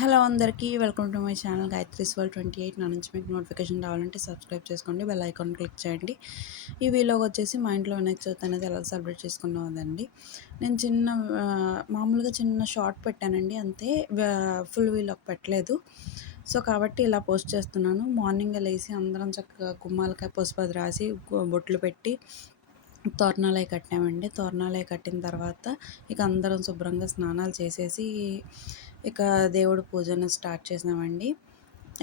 Hello అందరికీ welcome to my channel Gayatri's world 28. నా నుంచి మీకు నోటిఫికేషన్ రావాలంటే సబ్స్క్రైబ్ చేసుకోండి, బెల్ ఐకాన్ క్లిక్ చేయండి. ఈ వీడియోకి వచ్చేసి మా ఇంట్లో వినాయక చవితి అనేది ఎలా సెలబ్రేట్ చేసుకున్నామండి. నేను మామూలుగా చిన్న షార్ట్ పెట్టానండి, అంతే. ఫుల్ వీడియో పెట్టలేదు. సో కాబట్టి ఇలా పోస్ట్ చేస్తున్నాను. మార్నింగ్ లేసి అందరం చక్కగా గుమ్మాలకాయ పసుపు అది రాసి బొట్లు పెట్టి తోరణాలవి కట్టామండి. తోరణాలవి కట్టిన తర్వాత ఇక అందరం శుభ్రంగా స్నానాలు చేసేసి ఇక దేవుడి పూజను స్టార్ట్ చేసామండి.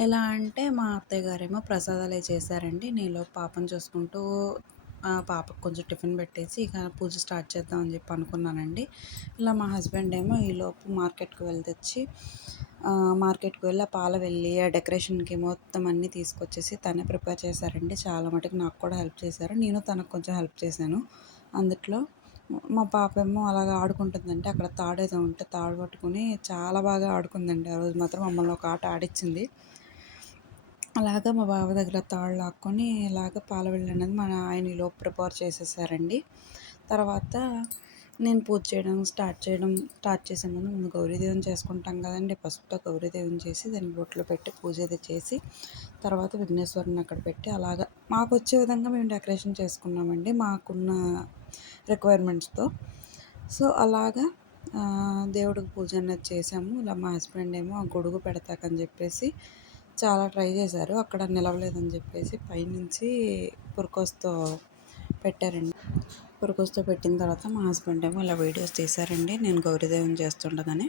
ఎలా అంటే మా అత్తయ్య గారేమో ప్రసాదాలు చేశారండి. నేను పాపను చూసుకుంటూ పాపకు కొంచెం టిఫిన్ పెట్టేసి ఇక పూజ స్టార్ట్ చేద్దామని చెప్పి అనుకున్నానండి. ఇలా మా హస్బెండ్ ఏమో ఈలోపు మార్కెట్కి వెళ్ళి పాల వెళ్ళి ఆ డెకరేషన్కి మొత్తం అన్నీ తీసుకొచ్చేసి తనే ప్రిపేర్ చేశారండి. చాలా మటుకు నాకు కూడా హెల్ప్ చేశారు. నేను తనకు కొంచెం హెల్ప్ చేశాను. అందుట్లో మా పాప ఏమో అలాగా ఆడుకుంటుందంటే అక్కడ తాడేదో ఉంటే తాడు పట్టుకుని చాలా బాగా ఆడుకుందండి. ఆ రోజు మాత్రం మమ్మల్ని ఒక ఆట ఆడిచ్చింది. అలాగా మా బావ దగ్గర తాళ్ళు లాక్కొని ఇలాగ పాలవెల్లి అనేది మా ఆయన ఈలోపు ప్రిపేర్ చేసేసారండి. తర్వాత నేను పూజ చేయడం స్టార్ట్ చేసే ముందు గౌరీదేవిని చేసుకుంటాం కదండి. పసుపుతో గౌరీదేవిని చేసి దాన్ని బొట్లు పెట్టి పూజ అది చేసి తర్వాత విఘ్నేశ్వరుని అక్కడ పెట్టి అలాగా మాకు వచ్చే విధంగా మేము డెకరేషన్ చేసుకున్నామండి, మాకున్న రిక్వైర్మెంట్స్తో. సో అలాగా దేవుడికి పూజ అనేది చేసాము. ఇలా మా హస్బెండ్ ఏమో ఆ గొడుగు పెడతాకని చెప్పేసి చాలా ట్రై చేశారు, అక్కడ నిలవలేదని చెప్పేసి పైనుంచి పురకోస్తో పెట్టారండి. పురకోస్తో పెట్టిన తర్వాత మా హస్బెండ్ ఏమో ఇలా వీడియోస్ తీశారండి, నేను గౌరీదేవిని చేస్తుండగానే.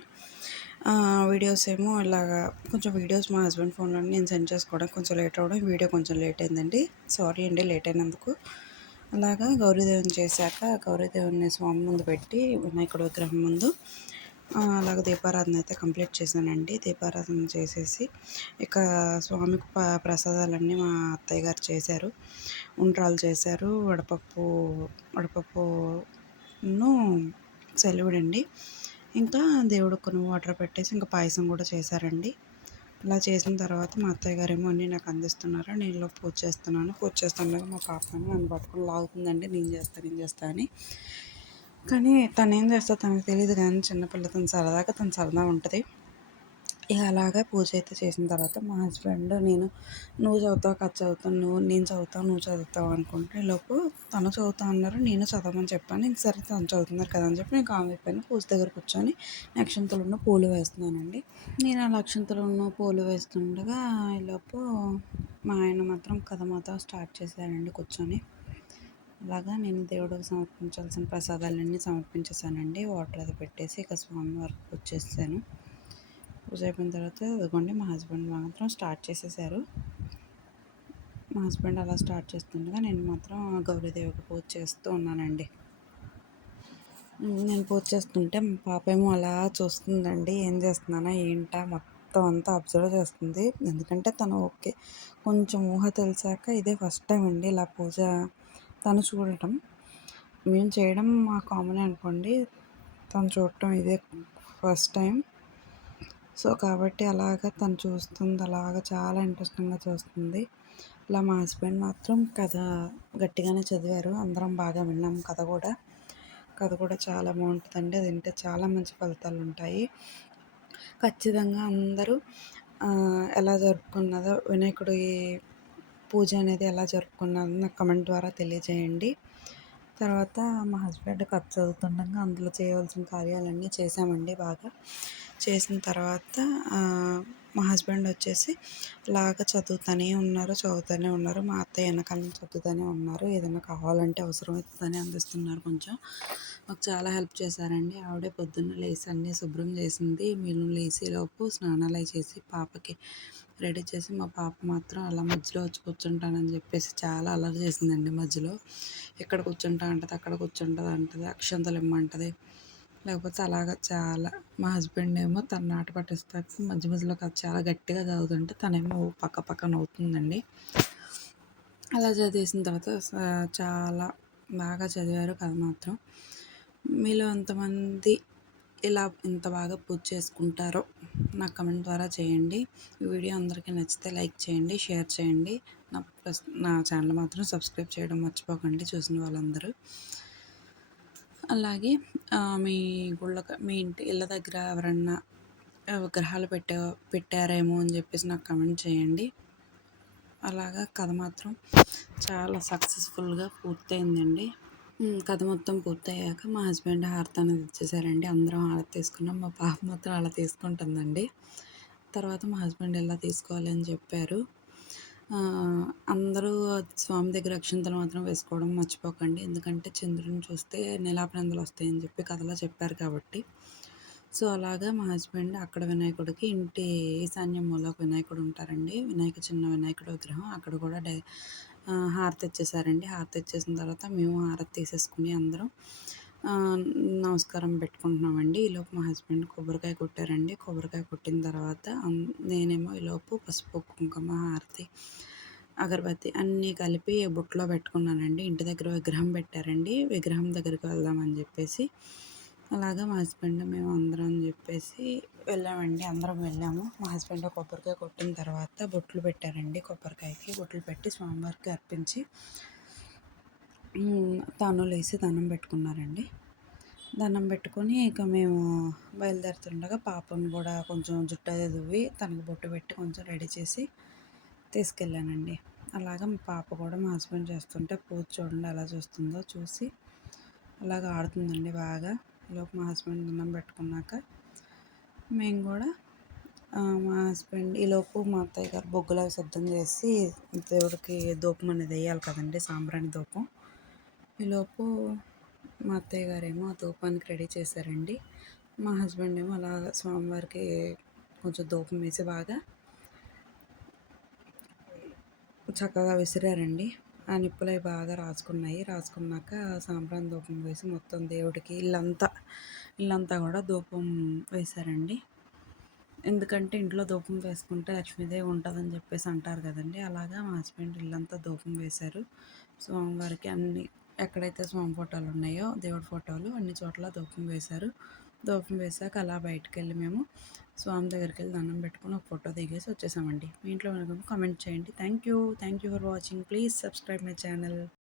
వీడియోస్ ఏమో ఇలాగా కొంచెం వీడియోస్ మా హస్బెండ్ ఫోన్లో నేను సెండ్ చేసుకోవడానికి కొంచెం లేట్ అవ్వడం, వీడియో కొంచెం లేట్ అయిందండి. సారీ అండి లేట్ అయినందుకు. అలాగా గౌరీదేవిని చేశాక గౌరీదేవిని స్వామి ముందు పెట్టి వినాయకుడి విగ్రహం ముందు అలాగ దీపారాధన అయితే కంప్లీట్ చేశానండి. దీపారాధన చేసేసి ఇక స్వామికి ప్రసాదాలన్నీ మా అత్తయ్య గారు చేశారు. ఉండ్రాలు చేశారు, వడపప్పును సెలవుడండి. ఇంకా దేవుడికి కొన్ని వాటర్ పెట్టేసి ఇంకా పాయసం కూడా చేశారండి. ఇలా చేసిన తర్వాత మా అత్తయ్య గారేమో అన్నీ నాకు అందిస్తున్నారు. నేను పూజ చేస్తున్నాను. పూజ చేస్తుండగా మా పాప నన్ను పట్టుకుని లాగుతుందండి, నేను చేస్తా అని. కానీ తను ఏం చేస్తా తనకు తెలియదు, కానీ చిన్నపిల్ల తను సరదా ఉంటుంది. ఇక అలాగా పూజ అయితే చేసిన తర్వాత మా హస్బెండ్ నువ్వు చదువుతావు కథ చదువుతాను, నేను చదువుతావు నువ్వు చదువుతావు అనుకుంటే లోపు తను చదువుతా అన్నారు, నేను చదవమని చెప్పాను. ఇంక సరే తను చదువుతున్నారు కదా అని చెప్పి నేను కామ్ అయిపోయాను. పూజ దగ్గర కూర్చొని అక్షంతలున్న పూలు వేస్తున్నానండి. నేను ఆ అక్షంతలున్న పూలు వేస్తుండగా ఈలోపు మా ఆయన మాత్రం కథ మాత్రం స్టార్ట్ చేశారండి కూర్చొని. అలాగా నేను దేవుడికి సమర్పించాల్సిన ప్రసాదాలన్నీ సమర్పించేసానండి. వాటర్ అది పెట్టేసి ఇక స్వామి వారికి పూజ చేశాను. పూజ అయిపోయిన తర్వాత అదిగోండి మా హస్బెండ్ మాత్రం స్టార్ట్ చేసేసారు. మా హస్బెండ్ అలా స్టార్ట్ చేస్తుండగా నేను మాత్రం గౌరీదేవికి పూజ చేస్తూ ఉన్నానండి. నేను పూజ చేస్తుంటే మా పాప ఏమో అలా చూస్తుందండి, ఏం చేస్తున్నానా ఏంటా మొత్తం అంతా అబ్జర్వ్ చేస్తుంది. ఎందుకంటే తను కొంచెం ఊహ తెలిసాక ఇదే ఫస్ట్ టైం అండి ఇలా పూజ తను చూడటం. మేము చేయడం మా కామన్ అనుకోండి, తను చూడటం ఇదే ఫస్ట్ టైం. సో కాబట్టి అలాగా తను చూస్తుంది, అలాగా చాలా ఇంట్రెస్టింగ్గా చూస్తుంది. ఇలా మా హస్బెండ్ మాత్రం కథ గట్టిగానే చదివారు, అందరం బాగా విన్నాం. కథ కూడా చాలా బాగుంటుందండి, అది వింటే చాలా మంచి ఫలితాలు ఉంటాయి. ఖచ్చితంగా అందరూ ఎలా జరుపుకున్నదో వినాయకుడి పూజ అనేది ఎలా జరుపుకున్నదో నాకు కమెంట్ ద్వారా తెలియజేయండి. తర్వాత మా హస్బెండ్ కథ చదువుతుండగా అందులో చేయవలసిన కార్యాలన్నీ చేసామండి. బాగా చేసిన తర్వాత మా హస్బెండ్ వచ్చేసి అలాగా చదువుతూనే ఉన్నారు. మా అత్తయ్య వెనకాల చదువుతూనే ఉన్నారు. ఏదైనా కావాలంటే అవసరమవుతుందని అందిస్తున్నారు. కొంచెం మాకు చాలా హెల్ప్ చేశారండి. ఆవిడే పొద్దున్న లేచి అన్నీ శుభ్రం చేసింది. మేము లేచేలోపు స్నానాలు అవి చేసి పాపకి రెడీ చేసి, మా పాప మాత్రం అలా మధ్యలో వచ్చి కూర్చుంటానని చెప్పేసి చాలా అల్లరి చేసిందండి. మధ్యలో ఎక్కడ కూర్చుంటా అంటది, అక్కడ కూర్చుంటుంది అంటది, అక్షంతలు ఇమ్మంటది. లేకపోతే అలాగా చాలా మా హస్బెండ్ ఏమో తన నాట పట్టిస్తాక మధ్యలో చాలా గట్టిగా చదువుతుంటే తనేమో పక్క నవ్వుతుందండి. అలా చదివేసిన తర్వాత చాలా బాగా చదివారు కథ మాత్రం. మీలో ఎంతమంది ఇలా ఇంత బాగా పూజ చేసుకుంటారో నాకు కమెంట్ ద్వారా చేయండి. ఈ వీడియో అందరికీ నచ్చితే లైక్ చేయండి, షేర్ చేయండి. నా ఛానల్ మాత్రం సబ్స్క్రైబ్ చేయడం మర్చిపోకండి చూసిన వాళ్ళందరూ. అలాగే మీ ఇళ్ళ దగ్గర ఎవరన్నా విగ్రహాలు పెట్టారేమో అని చెప్పేసి నాకు కమెంట్ చేయండి. అలాగా కథ మాత్రం చాలా సక్సెస్ఫుల్గా పూర్తయిందండి. కథ మొత్తం పూర్తయ్యాక మా హస్బెండ్ హారతి అనేది ఇచ్చేసారండి. అందరం హారతి తీసుకున్నాం. మా పాప మాత్రం అలా తీసుకుంటుందండి. తర్వాత మా హస్బెండ్ ఎలా తీసుకోవాలి అని చెప్పారు. అందరూ స్వామి దగ్గర అక్షింతలు మాత్రం వేసుకోవడం మర్చిపోకండి. ఎందుకంటే చంద్రుడిని చూస్తే నెలాపనిందలు వస్తాయని చెప్పి కథలో చెప్పారు కాబట్టి. సో, అలాగా మా హస్బెండ్ అక్కడ వినాయకుడికి ఇంటి ఈశాన్య మూల ఒక వినాయకుడు ఉంటారండి. చిన్న వినాయకుడి విగ్రహం అక్కడ కూడా హారతి ఇచ్చేసారండి. హారతి ఇచ్చేసిన తర్వాత మేము హారతి తీసేసుకుని అందరం ఆహ్, నమస్కారం పెట్టుకుంటున్నామండి. ఈలోపు మా హస్బెండ్ కొబ్బరికాయ కొట్టారండి. కొబ్బరికాయ కొట్టిన తర్వాత నేనేమో ఈలోపు పసుపు, కుంకుమ, హారతి, అగరబత్తి అన్నీ కలిపి బుట్టలో పెట్టుకున్నానండి. ఇంటి దగ్గర విగ్రహం పెట్టారండి. విగ్రహం దగ్గరికి వెళ్దామని చెప్పేసి అలాగా మా హస్బెండ్ మేము అందరం అని చెప్పేసి వెళ్ళామండి. అందరం వెళ్ళాము. మా హస్బెండ్ కొబ్బరికాయ కొట్టిన తర్వాత బొట్లు పెట్టారండి. కొబ్బరికాయకి బొట్లు పెట్టి స్వామివారికి అర్పించి తానులేసి దండం పెట్టుకున్నారండి. దండం పెట్టుకొని ఇక మేము బయలుదేరుతుండగా పాపను కూడా కొంచెం జుట్టు అది దువ్వి తనకి బొట్టు పెట్టి కొంచెం రెడీ చేసి తీసుకెళ్ళానండి. అలాగా మా పాప కూడా మా హస్బెండ్ చేస్తుంటే పూజ చూడండి ఎలా చూస్తుందో చూసి అలాగ ఆడుతుందండి బాగా. ఈలోపు మా హస్బెండ్ దండం పెట్టుకున్నాక మేము కూడా మా హస్బెండ్ ఈలోపు మా అత్తయ్య గారు బొగ్గులు అవి సిద్ధం చేసి దేవుడికి ధూపం అనేది వేయాలి కదండి, సాంబ్రాణి ధూపం. ఈలోపు మా అత్తయ్య గారేమో ఆ ధూపానికి రెడీ చేశారండి. మా హస్బెండ్ ఏమో అలా స్వామివారికి కొంచెం ధూపం వేసి బాగా చక్కగా విసిరారండి. ఆ నిప్పులవి బాగా రాసుకున్నాయి. రాసుకున్నాక సాంబ్రాణి ధూపం వేసి మొత్తం దేవుడికి ఇల్లంతా కూడా ధూపం వేశారండి. ఎందుకంటే ఇంట్లో ధూపం వేసుకుంటే లక్ష్మీదేవి ఉంటుందని చెప్పేసి అంటారు కదండి. అలాగా మా హస్బెండ్ ఇల్లంతా ధూపం వేశారు. స్వామివారికి ఎక్కడైతే స్వామి ఫోటోలు ఉన్నాయో దేవుడి ఫోటోలు అన్ని చోట్ల ధూపం వేశారు. ధూపం వేశాక అలా బయటకెళ్ళి మేము స్వామి దగ్గరికి దండం పెట్టుకొని ఒక ఫోటో దిగేసి వచ్చేసామండి. మీ ఇంట్లో కామెంట్ చేయండి. Thank you for watching. Please subscribe my channel.